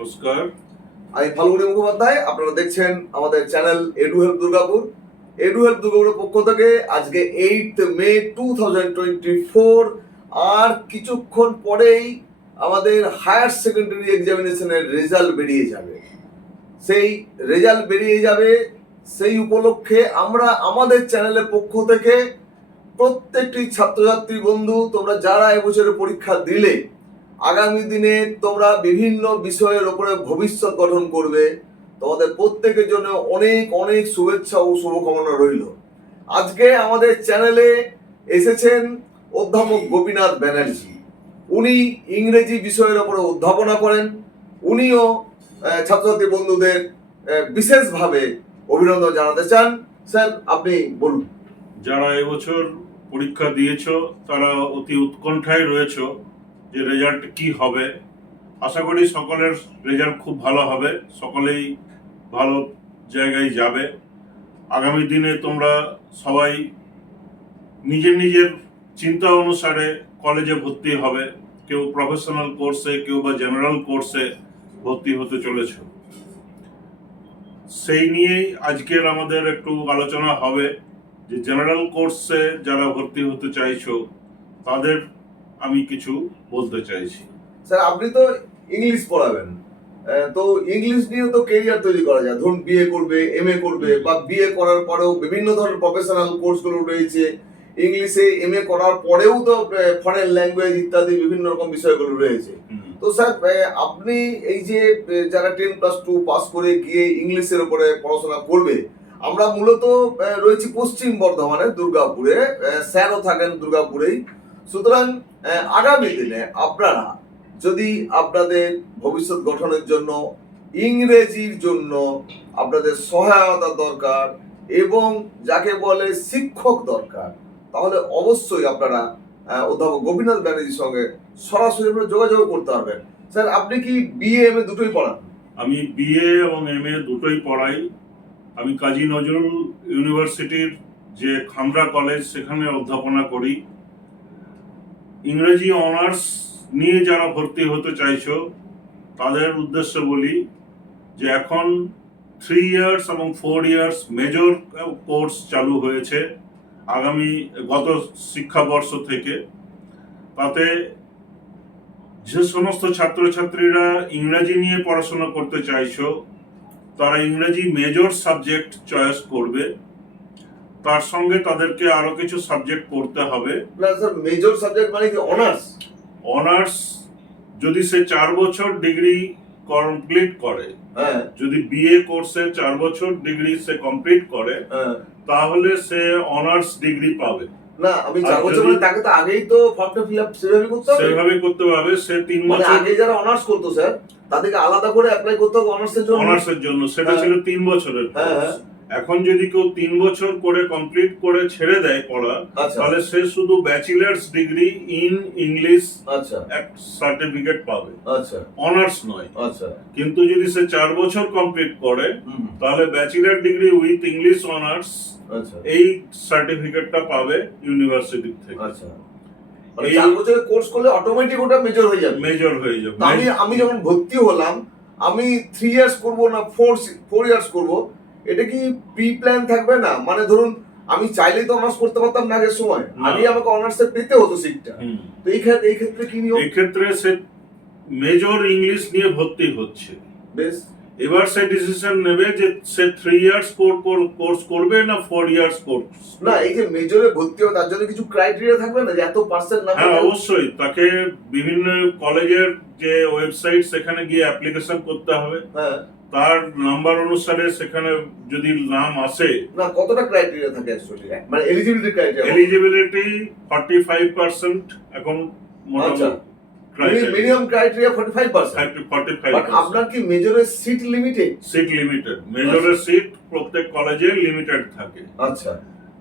নমস্কার। আমি ফাল্গুনী মুখোপাধ্যায়। আপনারা দেখছেন আমাদের channel edu help Durgapur. Edu help দুর্গাপুরের পক্ষ থেকে আজকে 8 মে 2024, আর কিছুক্ষণ পরেই আমাদের হায়ার সেকেন্ডারি এক্সামিনেশনের রেজাল্ট বেরিয়ে যাবে। সেই উপলক্ষে আমরা আমাদের চ্যানেলের পক্ষ থেকে প্রত্যেকটি ছাত্রছাত্রী বন্ধু, তোমরা যারা এবছরে পরীক্ষা দিলে, আগামী দিনে তোমরা বিভিন্ন বিষয়ের উপরে ভবিষ্যৎ গঠন করবে, তোমাদের প্রত্যেকের জন্য অনেক অনেক শুভেচ্ছা ও শুভকামনা রইল। আজকে আমাদের চ্যানেলে এসেছেন অধ্যাপক গোপীনাথ ব্যানার্জি। উনি ইংরেজি বিষয়ের উপরে অধ্যাপনা করেন। উনিও ছাত্রছাত্রী বন্ধুদের বিশেষভাবে অভিনন্দন জানাতে চান। স্যার, আপনি বলুন। যারা এবছর পরীক্ষা দিয়েছ তারা অতি উৎকণ্ঠায় রয়েছ যে রেজাল্ট কি হবে। আশা করি সকলের রেজাল্ট খুব ভালো হবে, সকলেই ভালো জায়গায় যাবে। আগামী দিনে তোমরা সবাই নিজের নিজের চিন্তা অনুসারে কলেজে ভর্তি হবে। কেউ প্রফেশনাল কোর্সে, কেউ বা জেনারেল কোর্সে ভর্তি হতে চলেছ। সেই নিয়েই আজকের আমাদের একটু আলোচনা হবে যে জেনারেল কোর্সে যারা ভর্তি হতে চাইছো তাদের আমি কিছু বলতে চাইছি। স্যার, আপনি তো ইংলিশ পড়াবেন, তো ইংলিশ নিয়ে তো কেরিয়ার তৈরি করা যায়। ধরুন বিএ করবে, এমএ করবে, বা বিএ করার পরেও বিভিন্ন ধরনের প্রফেশনাল কোর্সগুলো রয়েছে। ইংলিশে এমএ করার পরেও তো ফরেন ল্যাঙ্গুয়েজ ইত্যাদি বিভিন্ন রকম বিষয়গুলো রয়েছে। তো স্যার, আপনি এই যে যারা 10+2 পাস করে গিয়ে ইংলিশের উপরে পড়াশোনা করবে, আমরা মূলত রয়েছি পশ্চিম বর্ধমানে, দুর্গাপুরে। স্যারও থাকেন দুর্গাপুরেই। সুতরাং আগামী দিনে আপনারা যদি আপনাদের ভবিষ্যৎ গঠনের জন্য ইংরেজির জন্য আপনাদের সহায়তা দরকার এবং যাকে বলে শিক্ষক দরকার, তাহলে অবশ্যই আপনারা অধ্যাপক গোপীনাথ ব্যানার্জির সঙ্গে সরাসরি যোগাযোগ করতে পারবেন। স্যার, আপনি কি বিএ এমএ দুটোই পড়ান? আমি বিএ এবং এমএ দুটোই পড়াই। আমি কাজী নজরুল ইউনিভার্সিটির যে খামরা কলেজ, সেখানে অধ্যাপনা করি। ইংরেজি অনার্স নিয়ে যারা ভর্তি হতে চাইছো তাদের উদ্দেশ্যে বলি যে এখন 3 ইয়ার্স এবং 4 ইয়ার্স মেজর কোর্স চালু হয়েছে গত শিক্ষাবর্ষ থেকে। তাতে যে সমস্ত ছাত্রছাত্রীরা ইংরেজি নিয়ে পড়াশোনা করতে চাইছো তারা ইংরেজি মেজর সাবজেক্ট চয়েস করবে। তার সঙ্গে তাদেরকে আরো কিছু সাবজেক্ট পড়তে হবে। মেজর সাবজেক্ট মানে কি? অনার্স যদি সে 4 বছর ডিগ্রি কমপ্লিট করে, যদি বিএ কোর্সে 4 বছর ডিগ্রি সে কমপ্লিট করে, তাহলে সে অনার্স ডিগ্রি পাবে। না, আমি 4 বছর মানে তাকে তো আগেই তো ফর্মটা ফিল আপ সেভাবে করতে হবে। সে 3 বছর আগে যারা অনার্স করতো স্যার, তাদেরকে আলাদা করে অ্যাপ্লাই করতে হবে অনার্সের জন্য। সেটা ছিল 3 বছরের কোর্স। এখন যদি কেউ 3 বছর করে কমপ্লিট করে ছেড়ে দেয় পড়া, তাহলে সে শুধু bachelor's degree in English certificate পাবে, অনার্স নয়। কিন্তু যদি সে 4 বছর কমপ্লিট করে, তাহলে bachelor degree with English honours এই সার্টিফিকেটটা পাবে ইউনিভার্সিটি থেকে। এই 4 বছরের কোর্স করলে অটোমেটিক ওটা মেজর হয়ে যাবে। আমি যখন ভর্তি হলাম, আমি 3 ইয়ার্স করব না 4 ইয়ার্স করব, এটা কি প্রি প্ল্যান থাকবে না? মানে ধরুন আমি চাইলেই তো অনার্স করতে পারতাম না আগের সময়, আগে আমাকে অনার্সে পেতে হতো সিটটা। তো এই ক্ষেত্রে কি নিয়ম? এই ক্ষেত্রে সে মেজর ইংলিশ নিয়ে ভর্তি হচ্ছে। বেশ, এবার সে ডিসিশন নেবে যে সে 3 ইয়ার্স কোর্স করবে না 4 ইয়ার্স কোর্স। না, এই যে মেজরে ভর্তি হবে তার জন্য কিছু ক্রাইটেরিয়া থাকবে না যে এত পার্সেন্ট না? হ্যাঁ, অবশ্যই। তাকে বিভিন্ন কলেজের যে ওয়েবসাইট, সেখানে গিয়ে অ্যাপ্লিকেশন করতে হবে। তার নাম্বার অনুসারে সেখানে যদি নাম আসে। না, কতটা ক্রাইটেরিয়া থাকে অ্যাকচুয়ালি? মানে এলিজিবিলিটি 45% এখন মোটামুটি মিনিমাম ক্রাইটেরিয়া 45%। বাট আপনার কি মেজরের সিট লিমিটেড? মেজরের সিট প্রত্যেক কলেজে লিমিটেড থাকে। আচ্ছা,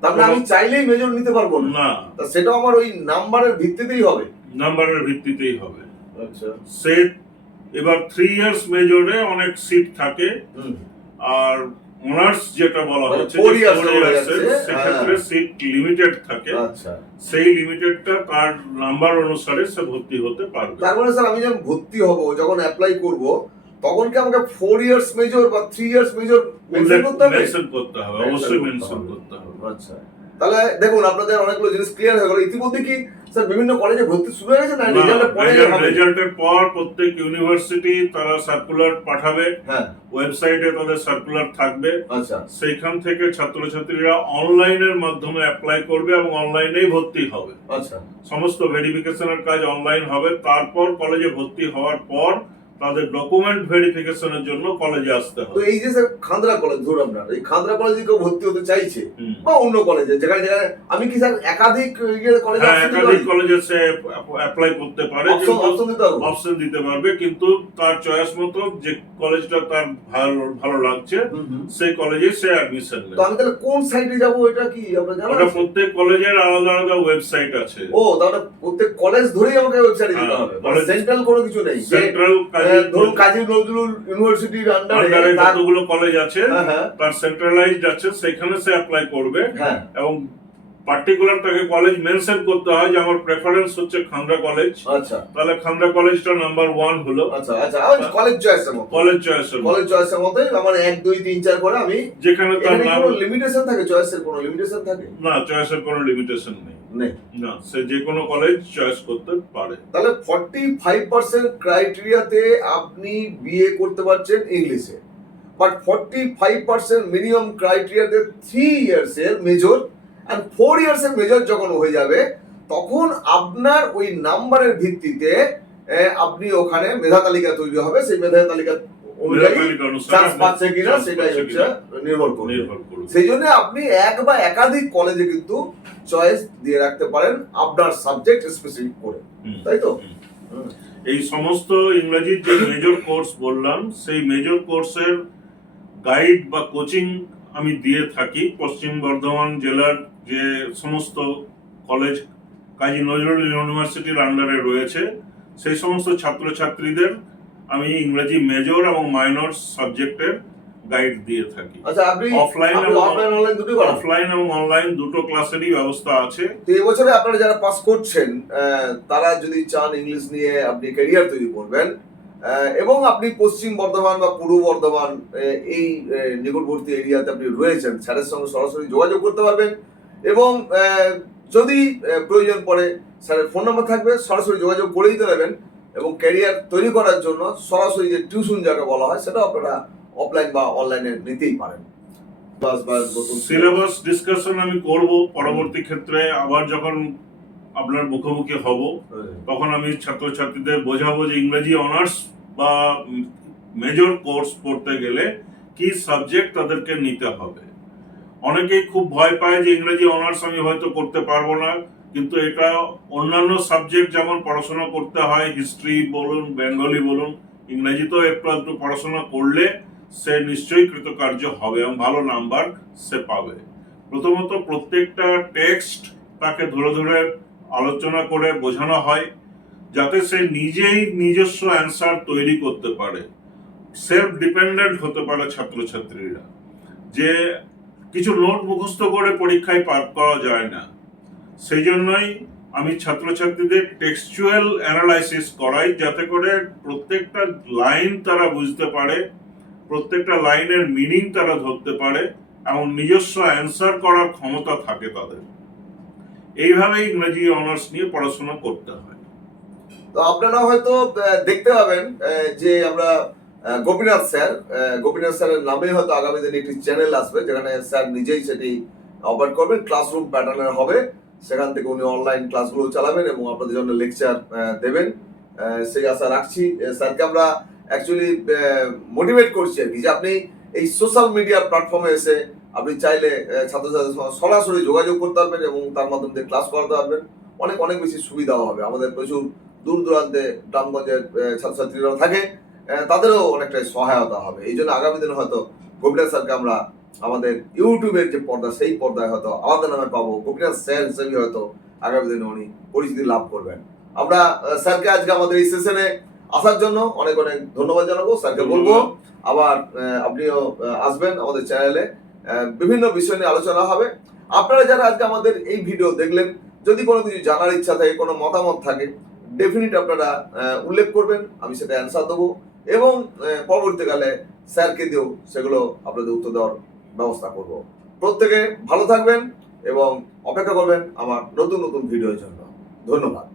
তাহলে আমি চাইলেই মেজর নিতে পারবো না? তা সেটা আমার ওই নাম্বারের ভিত্তিতেই হবে? আচ্ছা, সে এবার 3 ইয়ার্স মেজরে অনেক সিট থাকে, আর অনার্স যেটা বলা হচ্ছে 4 ইয়ার্স সেক্ষেত্রে সিট লিমিটেড থাকে। সেই লিমিটেডটা তার নাম্বার অনুসারে সে ভর্তি হতে পারবে। তার মানে স্যার, আমি যখন ভর্তি হব, যখন অ্যাপ্লাই করব, তখন কি আমাকে 4 ইয়ার্স মেজর বা 3 ইয়ার্স মেজর মেনশন করতে হবে? মেনশন করতে হবে, অবশ্যই মেনশন করতে হবে। আচ্ছা, তাহলে দেখুন আপনাদের অনেকগুলো জিনিস ক্লিয়ার হয়ে গেল। ইতিমধ্যে কি স্যার বিভিন্ন কলেজে ভর্তি শুরু হয়ে গেছে না রেজাল্টের পরে হবে? রেজাল্টের পর প্রত্যেক ইউনিভার্সিটি তারা সার্কুলার পাঠাবে, হ্যাঁ, ওয়েবসাইটে তাদের সার্কুলার থাকবে, আচ্ছা সেইখান থেকে ছাত্রছাত্রীরা অনলাইনের মাধ্যমে অ্যাপ্লাই করবে এবং অনলাইনেই ভর্তি হবে। আচ্ছা সমস্ত ভেরিফিকেশনের কাজ অনলাইন হবে। তারপর কলেজে ভর্তি হওয়ার পর তাদের ডকুমেন্ট ভেরিফিকেশনের জন্য কলেজে আসতে তো হবে। এই যে স্যার খান্দ্রা কলেজ ধরুন আপনার এই খান্দ্রা কলেজে কেউ ভর্তি হতে চাইছে বা অন্য কলেজে যেখানে যেখানে আমি কি স্যার একাধিক কলেজে হ্যাঁ, একাধিক কলেজে সে অ্যাপ্লাই করতে পারে, অপশন দিতে পারবে, কিন্তু তার চয়েস মতো যে কলেজটা তার ভালো লাগছে সেই কলেজে সে অ্যাডমিশন নেবে। তো আমি তাহলে কোন সাইটে যাব এটা কি আপনারা জানেন? ওটা প্রত্যেক কলেজের আলাদা আলাদা ওয়েবসাইট আছে। ও তাহলে প্রত্যেক কলেজ ধরেই আমাকে ওয়েবসাইটে যেতে হবে, সেন্ট্রাল কোনো কিছু নেই? সেন্ট্রাল ধরুন কাজী নজরুল ইউনিভার্সিটির আন্ডারে যতগুলো কলেজ আছে তার সেন্ট্রালাইজড আছে, সেখানে সে অ্যাপ্লাই করবে এবং পার্টিকুলার তাকে কলেজ মেনশন করতে হয় যে আমার প্রেফারেন্স হচ্ছে খান্ডা কলেজ। আচ্ছা, তাহলে খান্ডা কলেজটা নাম্বার 1 হলো। আচ্ছা আচ্ছা, কলেজ চয়েসের মতো, কলেজ চয়েসের মতো আমার 1 2 3 4 করে আমি যেখানে তার নাম। কোনো লিমিটেশন থাকে? চয়েসের কোনো লিমিটেশন থাকে না, চয়েসের কোনো লিমিটেশন নেই। না, সে যে কোনো কলেজ চয়েস করতে পারে। তাহলে 45% ক্রাইটেরিয়াতে আপনি বিএ করতে পারছেন ইংলিশে, বাট 45% মিনিমাম ক্রাইটেরিয়াতে 3 ইয়ার্স এর মেজর আর 4 ইয়ার্স এর মেজর যখন হয়ে যাবে তখন আপনার ওই নাম্বারের ভিত্তিতে আপনি ওখানে মেধা তালিকা তৈরি হবে, সেই মেধা তালিকা অনুযায়ী চান্স পাচ্ছে কিনা সেটাই হচ্ছে নির্ভর করবে। সেই জন্য আপনি এক বা একাধিক কলেজে কিন্তু চয়েস দিয়ে রাখতে পারেন আপনার সাবজেক্ট স্পেসিফিক করে, তাই তো? এই সমস্ত ইংরেজির যে মেজর কোর্স বললাম সেই মেজর কোর্সের গাইড বা কোচিং আমি দিয়ে থাকি। পশ্চিম বর্ধমান জেলার যে সমস্ত কলেজ কাজী নজরুল ইউনিভার্সিটির আন্ডারে রয়েছে সেই সমস্ত ছাত্রছাত্রীদের আমি ইংরেজি মেজর এবং মাইনর সাবজেক্টের গাইড দিয়ে থাকি। আচ্ছা, আপনি অফলাইন অনলাইন দুটো করেন? অফলাইন এবং অনলাইন দুটো ক্লাসেরই ব্যবস্থা আছে। তো এই বছরে আপনারা যারা পাস করছেন তারা যদি চান ইংলিশ নিয়ে আপনি ক্যারিয়ার তৈরি করবেন এবং আপনি পশ্চিম বর্ধমান বা পূর্ব বর্ধমান এই নিকটবর্তী এরিয়াতে আপনি রয়েছেন, স্যারের সঙ্গে সরাসরি যোগাযোগ করতে পারবেন এবং যদি প্রয়োজন পড়ে স্যারের ফোন নাম্বার থাকবে, সরাসরি যোগাযোগ করে দিতে পারবেন এবং ক্যারিয়ার তৈরি করার জন্য সরাসরি যে টিউশন যাকে বলা হয় সেটা আপনারা অফলাইন বা অনলাইনে নিতেই পারেন। সিলেবাস ডিসকাশন আমি করব পরবর্তী ক্ষেত্রে, আবার যখন আপনার মুখোমুখি হব তখন আমি ছাত্রছাত্রীদের বোঝাবো যে ইংরেজি অনার্স বা মেজর কোর্স পড়তে গেলে কি সাবজেক্ট তাদেরকে নিতে হবে। অনেকেই খুব ভয় পায় যে ইংরেজি অনার্স আমি হয়তো করতে পারবো না, কিন্তু এটা অন্যান্য সাবজেক্ট যেমন পড়াশোনা করতে হয়, হিস্ট্রি বলুন, বেঙ্গলি বলুন, ইংরেজি তো একটু পড়াশোনা করলে সে নিশ্চয়ই কৃতকার্য হবে এবং ভালো নাম্বার সে পাবে। প্রথমত প্রত্যেকটা টেক্সট তাকে ধরে ধরে আলোচনা করে বোঝানো হয় যাতে সে নিজেই নিজস্ব অ্যান্সার তৈরি করতে পারে, সেলফ ডিপেন্ডেন্ট হতে পারে ছাত্রছাত্রীরা। যে কিছু নোট মুখস্থ করে পরীক্ষায় পার করা যায় না, সেই জন্যই আমি ছাত্রছাত্রীদের টেক্সচুয়াল অ্যানালাইসিস করাই যাতে করে প্রত্যেকটা লাইন তারা বুঝতে পারে, প্রত্যেকটা লাইনের মিনিং তারা ধরতে পারে এবং নিজস্ব অ্যান্সার করার ক্ষমতা থাকে তাদের। এইভাবে ইংরেজি অনার্স নিয়ে পড়াশোনা করতে হয়। তো আপনারা হয়তো দেখতে পাবেন যে আমরা গোপীনাথ স্যারের নামে হয়তো আগামী দিনে একটি চ্যানেল আসবে যেখানে স্যার নিজেই সেটি অপারেট করবেন, ক্লাসরুম প্যাটার্নের হবে, সেখান থেকে উনি অনলাইন ক্লাসগুলো চালাবেন এবং আপনাদের জন্য লেকচার দেবেন, সেই আশা রাখছি। স্যারকে আমরা অ্যাকচুয়ালি মোটিভেট করছি আর কি যে আপনি এই সোশ্যাল মিডিয়া প্ল্যাটফর্মে এসে আপনি চাইলে ছাত্রছাত্রীদের সঙ্গে সরাসরি যোগাযোগ করতে পারবেন এবং তার মাধ্যমে ক্লাস করাতে পারবেন, অনেক অনেক বেশি সুবিধাও হবে। আমাদের প্রচুর দূর দূরান্তে গ্রামগঞ্জের ছাত্রছাত্রীরাও থাকে, তাদেরও অনেকটাই সহায়তা হবে। এই জন্য আগামী দিনে হয়তো গোপীনাথ স্যারকে আমরা আমাদের ইউটিউবের যে পর্দা সেই পর্দায় হয়তো আলাদা নামে পাবো, গোপীনাথ স্যার হিসেবে হয়তো আগামী দিনে উনি পরিচিতি লাভ করবেন। আমরা স্যারকে আজকে আমাদের এই সেশনে আসার জন্য অনেক অনেক ধন্যবাদ জানাবো। স্যারকে বলবো আবার আপনিও আসবেন আমাদের চ্যানেলে, বিভিন্ন বিষয় নিয়ে আলোচনা হবে। আপনারা যারা আজকে আমাদের এই ভিডিও দেখলেন, যদি কোনো কিছু জানার ইচ্ছা থাকে, কোনো মতামত থাকে, ডেফিনিট আপনারা উল্লেখ করবেন, আমি সেটা অ্যান্সার দেবো এবং পরবর্তীকালে স্যারকে দিয়েও সেগুলো আপনাদের উত্তর দেওয়ার ব্যবস্থা করব। প্রত্যেকে ভালো থাকবেন এবং অপেক্ষা করবেন আমার নতুন নতুন ভিডিওর জন্য। ধন্যবাদ।